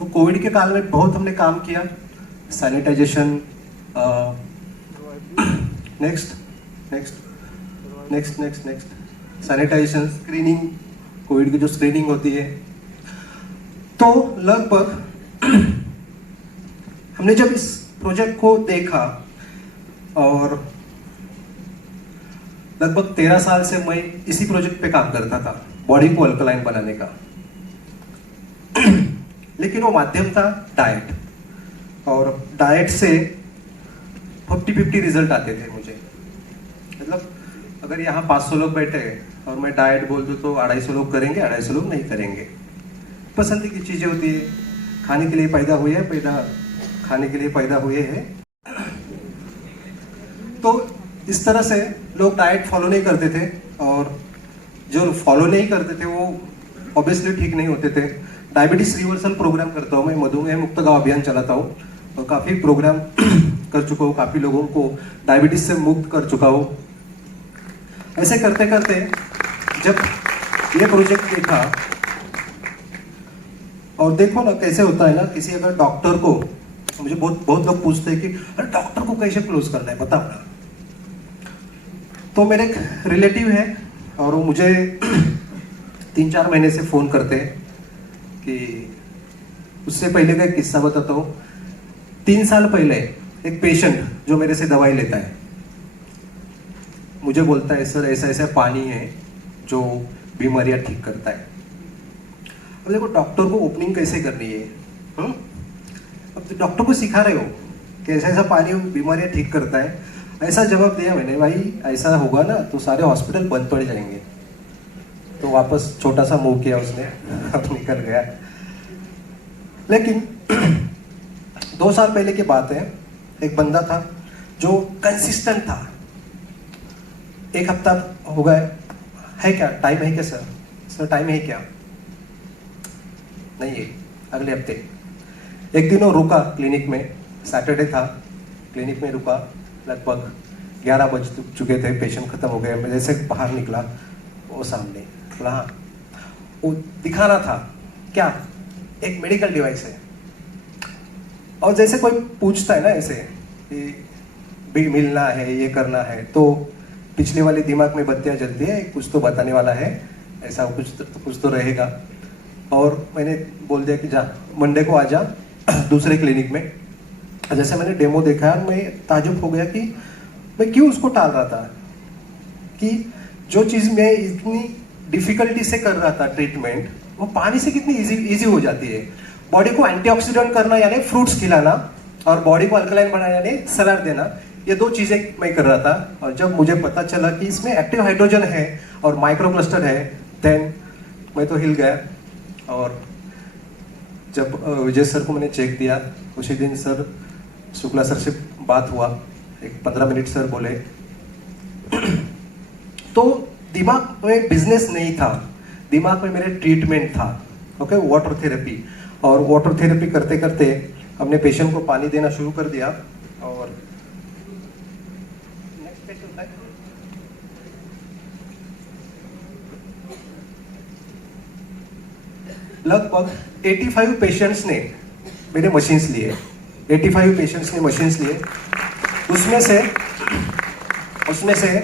तो कोविड के काल में बहुत हमने काम किया, sanitization, next next next next next sanitization, screening, COVID की जो स्क्रीनिंग होती है। तो लगभग हमने जब इस प्रोजेक्ट को देखा और लगभग 13 साल से मैं इसी प्रोजेक्ट पे काम करता था, बॉडी को अल्कलाइन बनाने का। लेकिन वो माध्यम था डाइट, और डाइट से 50-50 रिजल्ट आते थे मुझे। मतलब अगर यहाँ 500 लोग बैठे और मैं डाइट बोल दूँ तो 250 लोग करेंगे, 250 लोग नहीं करेंगे। पसंद की चीज़ें होती है, खाने के लिए पैदा हुए हैं, खाने के लिए पैदा हुए हैं। तो इस तरह से लोग डाइट फॉलो नहीं करते थे, और जो फॉलो नहीं करते थे वो ऑब्वियसली ठीक नहीं होते थे। डायबिटीज रिवर्सल प्रोग्राम करता हूँ मैं, मधुमेह मुक्त गाँव अभियान चलाता हूँ, और काफ़ी प्रोग्राम कर चुका हूँ, काफ़ी लोगों को डायबिटीज से मुक्त कर चुका हूँ। ऐसे करते करते जब ये प्रोजेक्ट देखा, और देखो ना कैसे होता है ना, किसी अगर डॉक्टर को, मुझे बहुत लोग पूछते हैं कि अरे डॉक्टर को कैसे क्लोज करना है बताओ ना। तो मेरे एक रिलेटिव है और वो मुझे 3-4 महीने से फोन करते हैं कि, उससे पहले का एक किस्सा बताता हूँ। 3 साल पहले एक पेशेंट जो मेरे से दवाई लेता है मुझे बोलता है, सर ऐसा ऐसा पानी है जो बीमारियां ठीक करता है। अब देखो डॉक्टर को ओपनिंग कैसे करनी है, अब तो डॉक्टर को सिखा रहे हो कि ऐसा ऐसा पानी बीमारियां ठीक करता है। ऐसा जवाब दिया मैंने, भाई ऐसा होगा ना तो सारे हॉस्पिटल बंद पड़ जाएंगे। तो वापस छोटा सा मुंह किया उसने, अब निकल गया। लेकिन 2 साल पहले की बात है, एक बंदा था जो कंसिस्टेंट था। 1 हफ्ता हो गया है, क्या टाइम है क्या सर? सर टाइम है क्या? नहीं है, अगले हफ्ते। एक दिन वो रुका क्लिनिक में, सैटरडे था, क्लिनिक में रुका। लगभग 11 बज चुके थे, पेशेंट खत्म हो गए। मैं जैसे बाहर निकला, वो सामने बोला, हाँ वो दिखाना था क्या, एक मेडिकल डिवाइस है। और जैसे कोई पूछता है ना ऐसे कि भी मिलना है, ये करना है, तो पिछले वाले दिमाग में बत्तियां जलती है, कुछ तो बताने वाला है, ऐसा कुछ तो रहेगा। और मैंने बोल दिया कि जा मंडे को आ जा दूसरे क्लिनिक में। जैसे मैंने डेमो देखा, मैं ताजुब हो गया कि मैं क्यों उसको टाल रहा था, कि जो चीज़ मैं इतनी डिफिकल्टी से कर रहा था ट्रीटमेंट, वो पानी से कितनी इजी हो जाती है। बॉडी को एंटीऑक्सीडेंट करना यानी फ्रूट्स खिलाना, और बॉडी को अल्कलाइन बनाना यानी सलाड देना, ये 2 चीज़ें मैं कर रहा था। और जब मुझे पता चला कि इसमें एक्टिव हाइड्रोजन है और माइक्रो क्लस्टर है, देन मैं तो हिल गया। और जब विजय सर को मैंने चेक दिया, उसी दिन सर शुक्ला सर से बात हुआ, एक 15 मिनट सर बोले। तो दिमाग में बिजनेस नहीं था, दिमाग में मेरे ट्रीटमेंट था। Okay, water therapy. और वाटर थेरेपी करते करते हमने पेशेंट को पानी देना शुरू कर दिया। और नेक्स्ट पेज होता है, लगभग 85 पेशेंट्स ने मेरे मशीन्स लिए, 85 पेशेंट्स ने मशीन्स लिए। उसमें से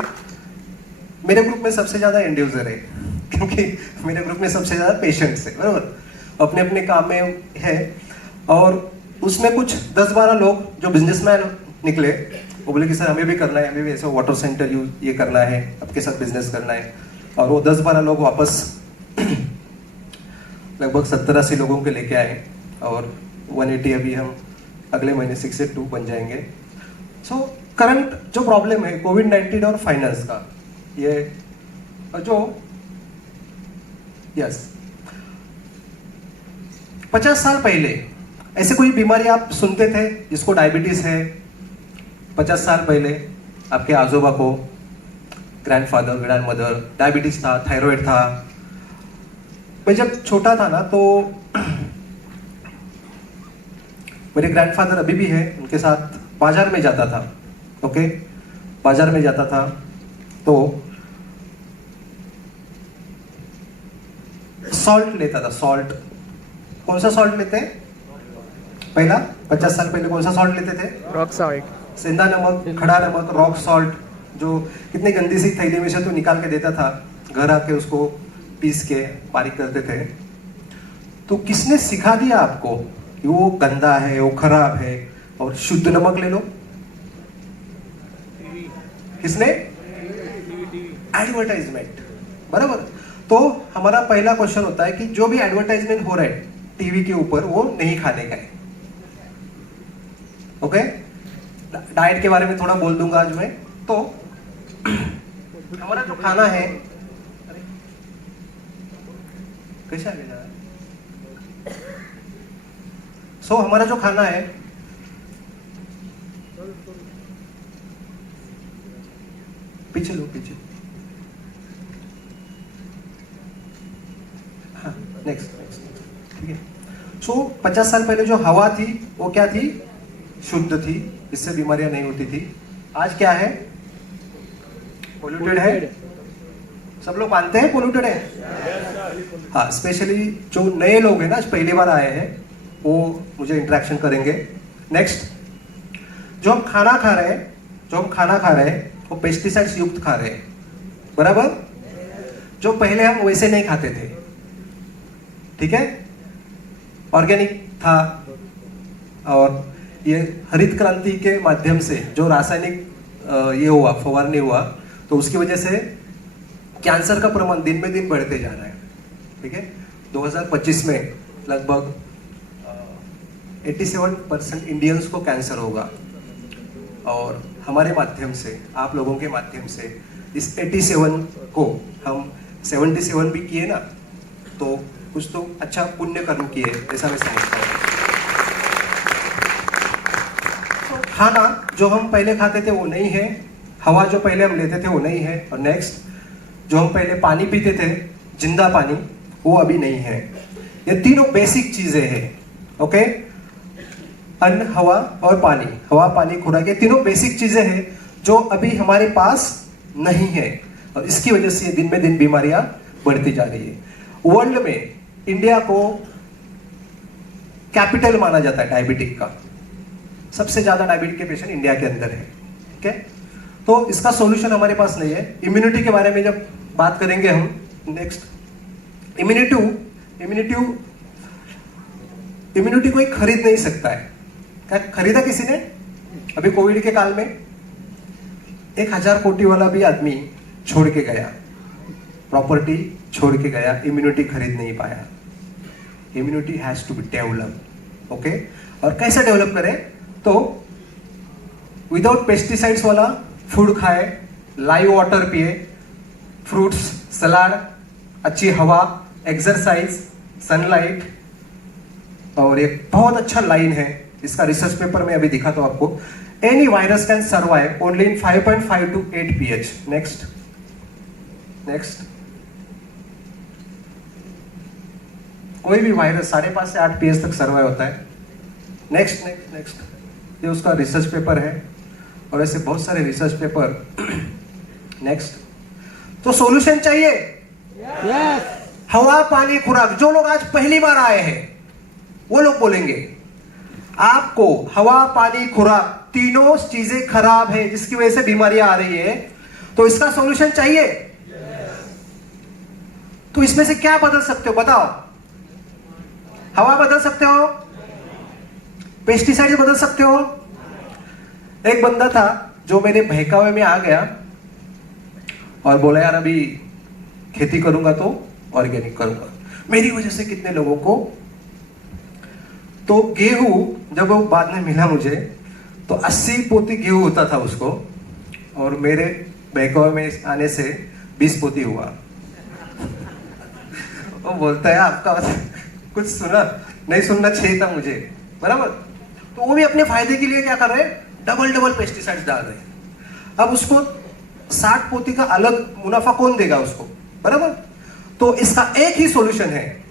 मेरे ग्रुप में सबसे ज्यादा एंड यूजर है, क्योंकि मेरे ग्रुप में सबसे ज्यादा पेशेंट्स है, बराबर, अपने अपने काम में है। और उसमें कुछ 10-12 लोग जो बिजनेसमैन निकले, वो बोले कि सर हमें भी करना है, हमें भी ऐसा वाटर सेंटर ये करना है, आपके साथ बिजनेस करना है। और वो 10-12 लोग वापस लगभग 70-80 लोगों के लेके आए, और 180 अभी हम अगले महीने 6 से 2 बन जाएंगे। सो करंट जो प्रॉब्लम है कोविड-19 और फाइनेंस का, ये जो 50 साल पहले ऐसे कोई बीमारी आप सुनते थे जिसको डायबिटीज है? 50 साल पहले आपके आजोबा को, ग्रैंडफादर, ग्रैंडमदर डायबिटीज था, थायराइड था। मैं जब छोटा था ना, तो मेरे ग्रैंडफादर अभी भी है, उनके साथ बाजार में जाता था। ओके, बाजार में जाता था तो सॉल्ट लेता था। सॉल्ट, कौन सा सॉल्ट लेते हैं? पहला 50 साल पहले कौन सा सॉल्ट लेते थे? रॉक सॉल्ट, सेंधा नमक, खड़ा नमक, रॉक सॉल्ट, जो कितनी गंदी सी थैली में से तो निकाल के देता था, घर आके उसको पीस के बारीक करते थे। तो किसने सिखा दिया आपको कि वो गंदा है, वो खराब है, और शुद्ध नमक ले लो? किसने? एडवर्टाइजमेंट, बराबर। तो हमारा पहला क्वेश्चन होता है कि जो भी एडवर्टाइजमेंट हो रहा है टीवी के ऊपर, वो नहीं खाने का है। ओके, डाइट के बारे में थोड़ा बोल दूंगा आज मैं। तो हमारा जो खाना है, कैसे आगे जा रहा है? सो हमारा जो खाना है, पीछे लो, पीछे। हाँ, नेक्स्ट, ठीक है। सो 50 साल पहले जो हवा थी वो क्या थी? शुद्ध थी, इससे बीमारियां नहीं होती थी। आज क्या है? पोल्यूटेड है। सब लोग मानते हैं पोल्यूटेड है? हाँ, स्पेशली जो नए लोग हैं ना, आज पहली बार आए हैं, वो मुझे इंटरेक्शन करेंगे। नेक्स्ट, जो हम खाना खा रहे हैं वो पेस्टिसाइड्स युक्त खा रहे हैं, बराबर। जो पहले हम वैसे नहीं खाते थे, ठीक है, ऑर्गेनिक था। और ये हरित क्रांति के माध्यम से जो रासायनिक ये हुआ, फवारनी हुआ, तो उसकी वजह से कैंसर का प्रमाण दिन में दिन बढ़ते जा रहा है, ठीक है। 2025 में लगभग 87% इंडियंस को कैंसर होगा। और हमारे माध्यम से, आप लोगों के माध्यम से, इस 87 को हम 77 भी किए ना, तो कुछ तो अच्छा पुण्य कर्म किए, ऐसा मैं समझता हूँ। तो खाना जो हम पहले खाते थे वो नहीं है, हवा जो पहले हम लेते थे वो नहीं है, और नेक्स्ट जो हम पहले पानी पीते थे, जिंदा पानी, वो अभी नहीं है। ये तीनों बेसिक चीजें हैं, ओके। अन्न, हवा और पानी, हवा, पानी, खुराक, ये तीनों बेसिक चीजें हैं जो अभी हमारे पास नहीं है, और इसकी वजह से दिन में दिन बीमारियां बढ़ती जा रही है। वर्ल्ड में इंडिया को कैपिटल माना जाता है डायबिटिक का। सबसे ज्यादा डायबिटिक के पेशेंट इंडिया के अंदर है, ठीक है। तो इसका सॉल्यूशन हमारे पास नहीं है। इम्यूनिटी के बारे में जब बात करेंगे हम, नेक्स्ट, इम्यूनिटी कोई खरीद नहीं सकता है। क्या खरीदा किसी ने? अभी कोविड के काल में 1000 कोटी वाला भी आदमी छोड़ के गया, प्रॉपर्टी छोड़ के गया, इम्यूनिटी खरीद नहीं पाया। Immunity has to be develop, okay. और कैसे डेवलप करें? तो विदाउट पेस्टिसाइड्स वाला फूड खाए, लाइव वाटर पिए, फ्रूट्स, सलाद, अच्छी हवा, एक्सरसाइज, सनलाइट। और एक बहुत अच्छा लाइन है, इसका रिसर्च पेपर में अभी दिखा तो आपको, any virus can survive only in 5.5 to 8 pH। Next, कोई भी वायरस 5.5 से 8 pH तक सर्वाइव होता है। नेक्स्ट, ये उसका रिसर्च पेपर है, और ऐसे बहुत सारे रिसर्च पेपर। नेक्स्ट, तो सॉल्यूशन चाहिए। यस, हवा, पानी, खुराक। जो लोग आज पहली बार आए हैं वो लोग बोलेंगे आपको हवा, पानी, खुराक तीनों चीजें खराब है, जिसकी वजह से बीमारियां आ रही है, तो इसका सॉल्यूशन चाहिए। तो इसमें से क्या बदल सकते हो बताओ? हवा बदल सकते हो, पेस्टिसाइड बदल सकते हो। एक बंदा था जो मेरे बहकावे में आ गया और बोला यार अभी खेती करूंगा तो ऑर्गेनिक करूंगा। मेरी वजह से कितने लोगों को, तो गेहूं जब वो बाद में मिला मुझे, तो 80 पोती गेहूं होता था उसको, और मेरे बहकावे में आने से 20 पोती हुआ। वो बोलता है आपका कुछ सुना नहीं, सुनना चाहिए था मुझे, बराबर। तो वो भी अपने फायदे के लिए क्या कर रहे हैं? डबल पेस्टिसाइड्स डाल रहे हैं। अब उसको 60 पोती का अलग मुनाफा कौन देगा उसको, बराबर। तो इसका एक ही सॉल्यूशन है,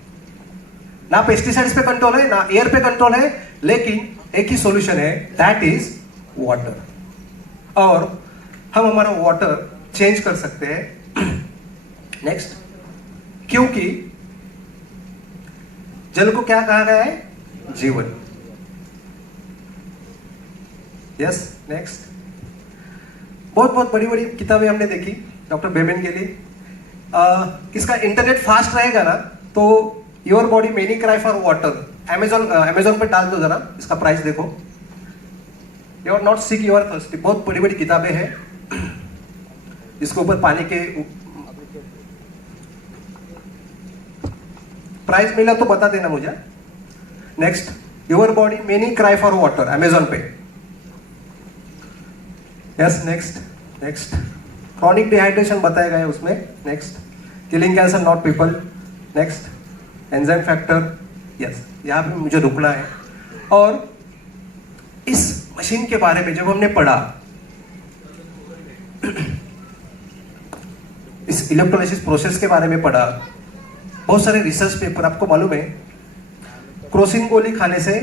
ना पेस्टिसाइड्स पे कंट्रोल है, ना एयर पे कंट्रोल है, लेकिन एक ही सॉल्यूशन है, दैट इज वाटर। और हम हमारा वाटर चेंज कर सकते हैं। नेक्स्ट, क्योंकि जल को क्या कहा गया है? जीवन। Yes next. बहुत बहुत बड़ी बड़ी किताबें हमने देखी डॉक्टर बेबेन के लिए। इसका इंटरनेट फास्ट रहेगा ना तो your body many cry for water, Amazon पे डाल दो जरा, इसका प्राइस देखो। You are not sick you are thirsty, बहुत बड़ी बड़ी किताबें हैं इसके ऊपर। पानी के प्राइस मिला तो बता देना मुझे। Next, your body many cry for water, Amazon पे। Yes next next. Chronic dehydration बताया गया है उसमें। Next, killing cancer not people. Next, enzyme factor. Yes, यहां पे मुझे रुकना है। और इस मशीन के बारे में जब हमने पढ़ा, इस इलेक्ट्रोलाइसिस प्रोसेस के बारे में पढ़ा, बहुत सारे रिसर्च पेपर, आपको मालूम है क्रोसिन गोली खाने से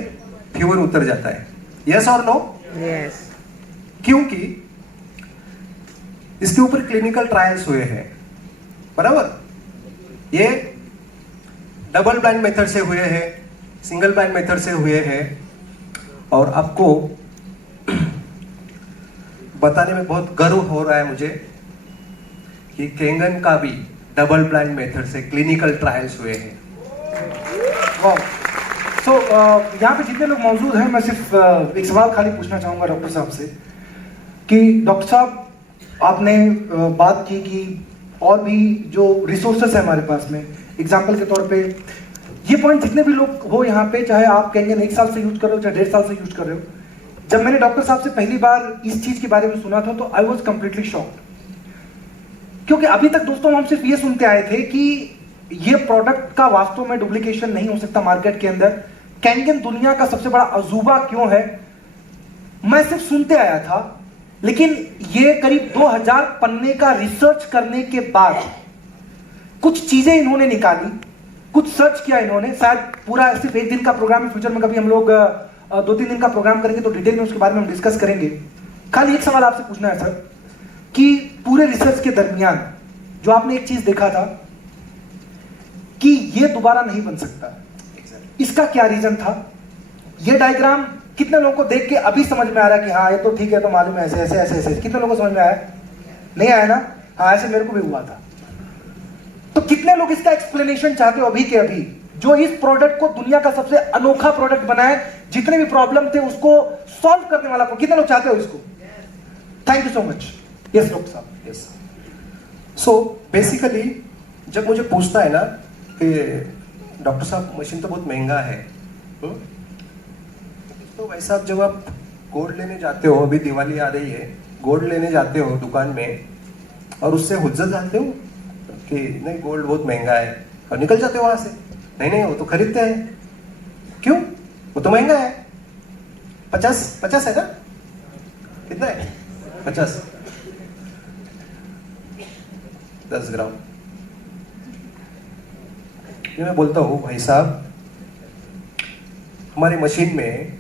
फीवर उतर जाता है। यस और नो? यस। क्योंकि इसके ऊपर क्लिनिकल ट्रायल्स हुए हैं, बराबर। ये डबल ब्लाइंड मेथड से हुए हैं, सिंगल ब्लाइंड मेथड से हुए हैं। और आपको बताने में बहुत गर्व हो रहा है मुझे कि केंगन का भी डबल ब्लाइंड मेथड से क्लिनिकल ट्रायल्स हुए हैं। सो यहाँ पे जितने लोग मौजूद हैं, मैं सिर्फ एक सवाल खाली पूछना चाहूँगा डॉक्टर साहब से कि डॉक्टर साहब, आपने बात की कि और भी जो रिसोर्सेस है हमारे पास में, एग्जाम्पल के तौर पे ये पॉइंट जितने भी लोग हो यहाँ पे, चाहे आप केंगन 1 साल से यूज कर रहे हो चाहे 1.5 साल से यूज कर रहे हो, जब मैंने डॉक्टर साहब से पहली बार इस चीज के बारे में सुना था तो आई वॉज कंप्लीटली शॉक्ड। क्योंकि अभी तक दोस्तों हम सिर्फ ये सुनते आए थे कि ये प्रोडक्ट का वास्तव में डुप्लीकेशन नहीं हो सकता मार्केट के अंदर। केंगन दुनिया का सबसे बड़ा अजूबा क्यों है, मैं सिर्फ सुनते आया था। लेकिन ये करीब 2000 पन्ने का रिसर्च करने के बाद कुछ चीजें इन्होंने निकाली, कुछ सर्च किया इन्होंने। शायद पूरा सिर्फ 1 दिन का प्रोग्राम है, फ्यूचर में कभी हम लोग 2-3 दिन का प्रोग्राम करेंगे तो डिटेल में उसके बारे में हम डिस्कस करेंगे। खाली एक सवाल आपसे पूछना है सर कि पूरे रिसर्च के दरमियान जो आपने एक चीज देखा था कि ये दोबारा नहीं बन सकता, इसका क्या रीजन था? ये डायग्राम कितने लोगों को देख के अभी समझ में आ रहा है कि हाँ ये तो ठीक है, तो मालूम है ऐसे ऐसे ऐसे ऐसे? कितने लोगों को समझ में आया? नहीं आया ना? हाँ, ऐसे मेरे को भी हुआ था। तो कितने लोग इसका एक्सप्लेनेशन चाहते हो अभी के अभी, जो इस प्रोडक्ट को दुनिया का सबसे अनोखा प्रोडक्ट बनाए, जितने भी प्रॉब्लम थे उसको सॉल्व करने वाला, कितने लोग चाहते हो इसको? Thank you so much. Yes doctor साहब। यस। सो बेसिकली जब मुझे पूछता है ना कि डॉक्टर साहब मशीन तो बहुत महंगा है, तो भाई साहब जब आप गोल्ड लेने जाते हो, अभी दिवाली आ रही है, गोल्ड लेने जाते हो दुकान में और उससे हुज्जत जानते हो कि नहीं गोल्ड बहुत महंगा है, और निकल जाते हो वहां से, नहीं नहीं वो तो खरीदते हैं। क्यों? वो तो महंगा है। 50 है ना? कितना है? 50, 10 ग्राम। ये मैं बोलता हूँ भाई साहब, हमारी मशीन में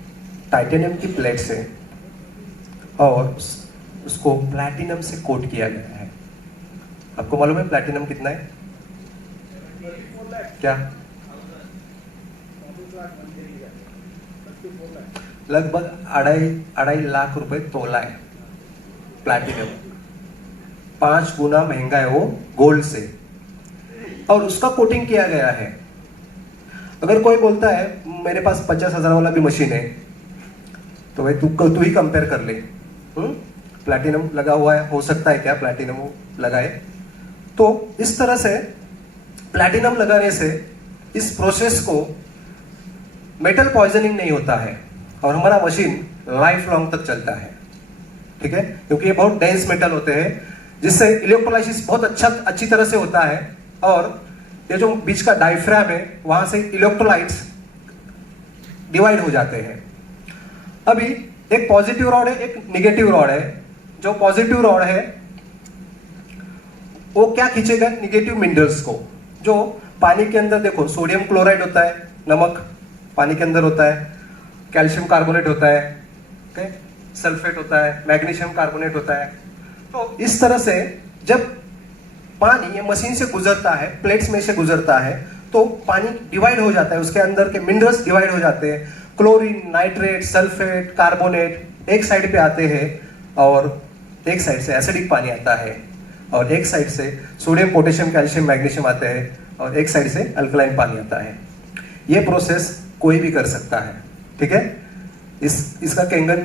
टाइटेनियम की प्लेट्स है और उसको प्लैटिनम से कोट किया गया है। आपको मालूम है प्लैटिनम कितना है? क्या? लगभग 2.5 लाख रुपए तोला है प्लैटिनम। 5 गुना महंगा है वो गोल्ड से, और उसका कोटिंग किया गया है। अगर कोई बोलता है मेरे पास 50,000 वाला भी मशीन है, तो भाई तू ही कंपेयर कर ले। प्लैटिनम लगा हुआ है, हो सकता है क्या प्लैटिनम लगाए? तो इस तरह से प्लैटिनम लगाने से इस प्रोसेस को मेटल पॉइजनिंग नहीं होता है और हमारा मशीन लाइफ लॉन्ग तक चलता है। ठीक है, क्योंकि ये बहुत डेंस मेटल होते हैं जिससे इलेक्ट्रोलाइसिस बहुत अच्छी तरह से होता है, और ये जो बीच का डायफ्राम है वहां से इलेक्ट्रोलाइट्स डिवाइड हो जाते हैं। अभी एक पॉजिटिव रॉड है, एक निगेटिव रॉड है। जो पॉजिटिव रॉड है वो क्या खींचेगा? निगेटिव मिनरल्स को, जो पानी के अंदर देखो सोडियम क्लोराइड होता है, नमक पानी के अंदर होता है, कैल्शियम कार्बोनेट होता है, सल्फेट होता है, मैग्नीशियम कार्बोनेट होता है। तो इस तरह से जब पानी ये मशीन से गुजरता है, प्लेट्स में से गुजरता है, तो पानी डिवाइड हो जाता है, उसके अंदर के मिनरल्स डिवाइड हो जाते हैं, क्लोरीन, नाइट्रेट, सल्फेट, कार्बोनेट, एक साइड पे आते हैं और एक साइड से एसिडिक पानी आता है और एक साइड से सोडियम पोटेशियम कैल्शियम मैग्नीशियम आते हैं और एक साइड से अल्कलाइन पानी आता है। ये प्रोसेस कोई भी कर सकता है, ठीक है। इसका कैंगन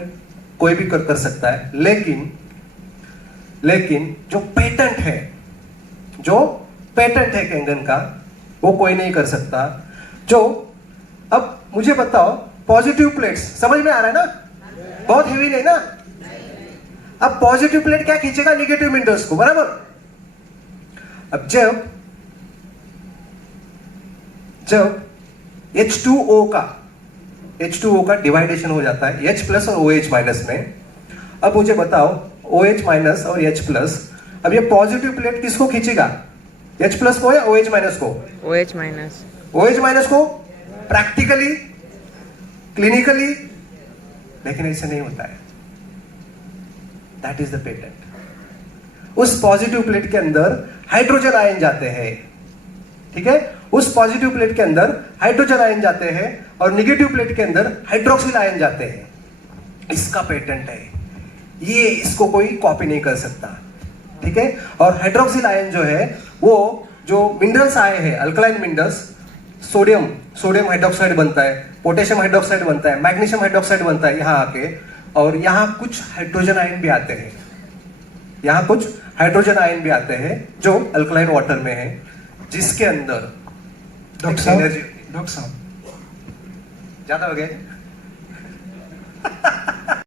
कोई भी कर सकता है, लेकिन जो पेटेंट है कैंगन का, वो कोई नहीं कर सकता। जो अब मुझे बताओ, पॉजिटिव प्लेट्स समझ में आ रहा है ना, बहुत हेवी नहीं ना। अब पॉजिटिव प्लेट क्या खींचेगा, नेगेटिव मिनरल्स को, बराबर। अब जब H2O का डिवाइडेशन हो जाता है H प्लस और OH माइनस में। अब मुझे बताओ OH माइनस और H प्लस, अब ये पॉजिटिव प्लेट किसको खींचेगा, H प्लस को या OH माइनस को? OH माइनस को, प्रैक्टिकली, क्लिनिकली, लेकिन ऐसे नहीं होता है। That is the patent. उस पॉजिटिव प्लेट के अंदर हाइड्रोजन आयन जाते हैं, ठीक है। उस पॉजिटिव प्लेट के अंदर हाइड्रोजन आयन जाते हैं और नेगेटिव प्लेट के अंदर हाइड्रोक्सिल आयन जाते हैं। इसका पेटेंट है ये, इसको कोई कॉपी नहीं कर सकता, ठीक है। और हाइड्रोक्सिल आयन जो है, वो जो मिनरल्स आए हैं, अल्कलाइन मिनरल्स, सोडियम हाइड्रोक्साइड बनता है, पोटेशियम हाइड्रोक्साइड बनता है, मैग्नीशियम हाइड्रोक्साइड बनता है यहाँ आके, और यहाँ कुछ हाइड्रोजन आयन भी आते हैं, जो अल्कलाइन वाटर में है, जिसके अंदर डॉक्टर साहब ज्यादा हो गया।